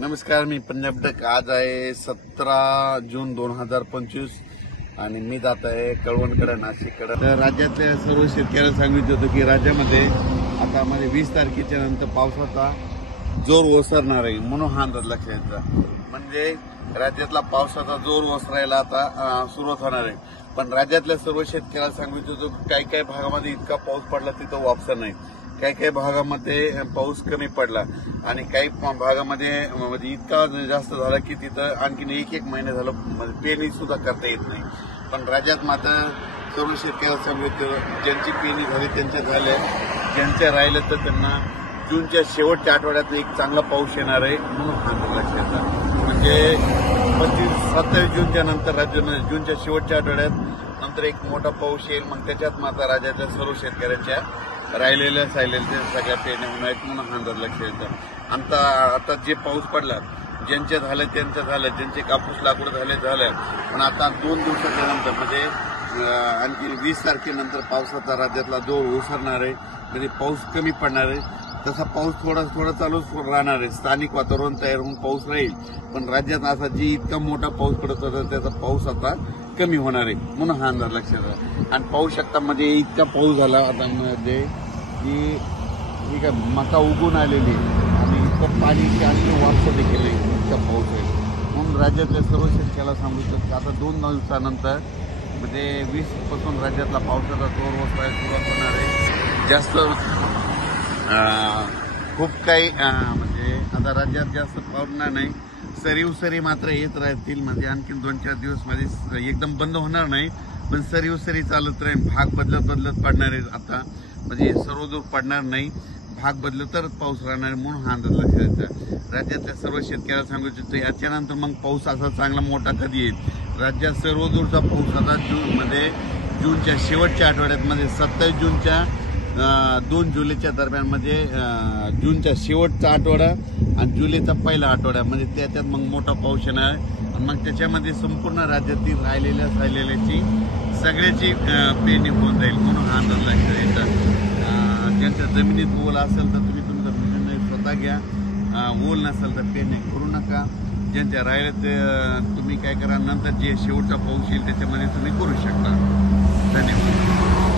नमस्कार, मी पंजाब डक. आज आहे 17 जून 2025 आणि मी जात आहे कळवणकडे, नाशिककडे. तर राज्यातल्या सर्व शेतकऱ्यांना सांगितलं होतं की राज्यामध्ये आता 20 तारखेच्या नंतर पावसाचा जोर ओसरणार आहे, म्हणून हा अंदाज लक्षात घ्यायचा. म्हणजे राज्यातला पावसाचा जोर ओसरायला आता सुरुवात होणार आहे. पण राज्यातल्या सर्व शेतकऱ्यांना सांगितलं होतं काही काही भागामध्ये इतका पाऊस पडला तिथं वापसा नाही, काही काही भागामध्ये पाऊस कमी पडला आणि काही भागामध्ये म्हणजे इतका जास्त झाला की तिथं आणखीन एक महिना झालं पेरणी सुद्धा करता येत नाही. पण राज्यात मात्र सर्व शेतकऱ्यांना सांगितलं ज्यांची पेरणी झाली त्यांच्या झाल्या, ज्यांच्या राहिलं तर त्यांना जूनच्या शेवटच्या आठवड्यात एक चांगला पाऊस येणार आहे, म्हणून हा लक्षात. म्हणजे 27 जूनच्या नंतर राज्यानं जूनच्या शेवटच्या आठवड्यात नंतर एक मोठा पाऊस येईल. मग त्याच्यात मात्र राज्याच्या सर्व शेतकऱ्यांच्या राहिलेल्या सगळ्या पेरण्या होणार आहेत, म्हणून हा अंदाज लक्षात येतं. आता जे पाऊस पडला ज्यांचे झाले त्यांचं झालं, ज्यांचे कापूस लागवड झालं. पण आता 2 दिवसाच्या नंतर म्हणजे आणखी 20 तारखेनंतर पावसाचा राज्यातला जोर ओसरणार आहे. म्हणजे पाऊस कमी पडणार आहे. तसा पाऊस थोडा चालूच राहणार आहे. स्थानिक वातावरण तयार होऊन पाऊस राहील. पण राज्यात असा जी इतका मोठा पाऊस पडत होता त्याचा पाऊस आता कमी होणार आहे, म्हणून हा अंदाज लक्षात आहे. आणि पाहू शकता मध्ये इतका पाऊस झाला आता मध्ये की काय मका उगून आलेली आणि इतकं पाणी आणखी वापसा देखील इतका पाऊस आहे. म्हणून राज्यातल्या सर्व शेतकऱ्याला सांगू शकतो की आता 2 दिवसानंतर म्हणजे 20 पासून राज्यातला पावसाचा जोर ओसरायला सुरुवात होणार आहे. जास्त खूप काही म्हणजे आता राज्यात जास्त पडणार नाही. सरी मात्र येत राहतील. म्हणजे आणखीन 2-4 दिवस मध्ये एकदम बंद होणार नाही, पण सरी चालत राहील. भाग बदलत पडणार आहे. आता म्हणजे सर्वदूर पडणार नाही, भाग बदलत तरच पाऊस राहणार आहे, म्हणून हा अंदाज लक्षात द्यायचा. राज्यातल्या सर्व शेतकऱ्याला सांगू इच्छितो याच्यानंतर मग पाऊस असा चांगला मोठा कधी येईल. राज्यात सर्वदूरचा पाऊस आता जूनच्या शेवटच्या आठवड्यात म्हणजे 27 जूनच्या 2 जुलैच्या दरम्यान म्हणजे जूनचा शेवटचा आठवडा आणि जुलैचा पहिला आठवडा म्हणजे त्याच्यात मग मोठा पाऊस येणार आहे. आणि मग त्याच्यामध्ये संपूर्ण राज्यातील राहिलेल्याची सगळ्याची पेरणी होऊन जाईल, म्हणून हा अंदाज लक्षात यायचा. ज्यांच्या जमिनीत ओल असेल तर तुम्ही तुमचा निर्णय स्वतः घ्या. ओल नसेल तर पेरणी करू नका. ज्यांच्या राहिले ते तुम्ही काय करा, नंतर जे शेवटचा पाऊस येईल त्याच्यामध्ये तुम्ही करू शकता. धन्यवाद.